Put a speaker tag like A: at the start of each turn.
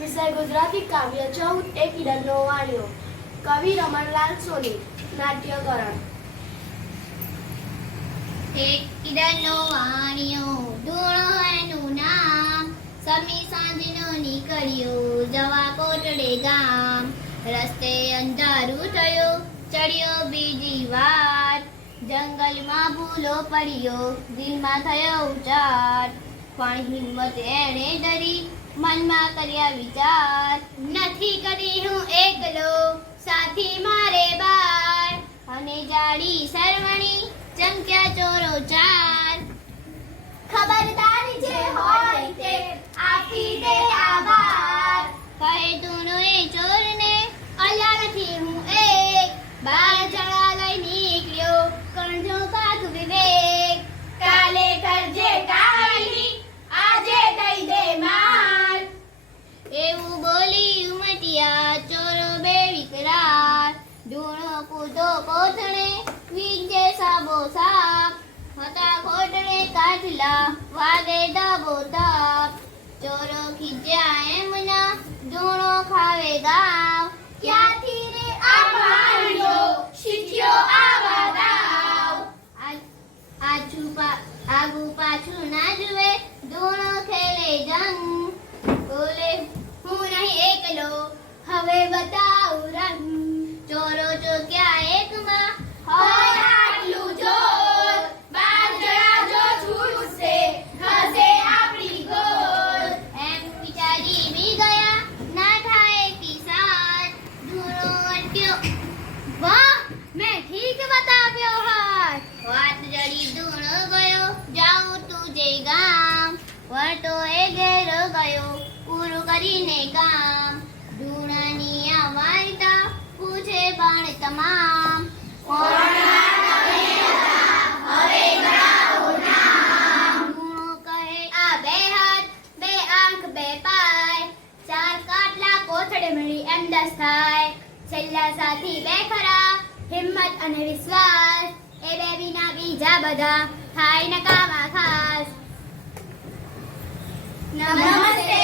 A: વિષય ગુજરાતી કાવ્ય ચૌદ એક ઈડનનો વાણિયો. કવિ રમણલાલ સોની, નાટ્યકરણ.
B: એક ઈડનો વાણિયો એનું નામ. સમી સાંજનો નીકળ્યો, જવા કોટડે ગામ. રસ્તે અંધારું થયું, ચડ્યો બીજી વાર. જંગલમાં ભૂલો પડ્યો, દિલમાં થયો ઉચાર. પણ હિંમત એણે ધરી મનમાં કર્યા વિચાર નથી કરી હું એકલો. સાથી મારે બાર અને જાડી સરવણી ચમક્યા ચોરો ચાર. ધૂણો કૂદો વીજે સાબો સાપ, હતા ખોટડે કાચલા વાગે દાબો તાપ. ચોરો ખીજ્યા એમના, ધૂણો ખાવે ગાવ. ક્યાંથી રે આ ભાણિયો? શીખ્યો આવા દાવ આ- આછું પા- આગુ પાછું ના જુએ, ધૂણો ખેલે જંગ. બોલે, હું નહીં એકલો. હવે બતાવું ઘેર ગયો પૂરું કરીને કામ ધૂણાની આ પૂછે પણ તમામ. મળી થાય. છેલ્લા સાથી બે ખરા, હિંમત અને વિશ્વાસ. એ બે વિના બીજા બધા થાય નકામા ખાસ. నమస్తే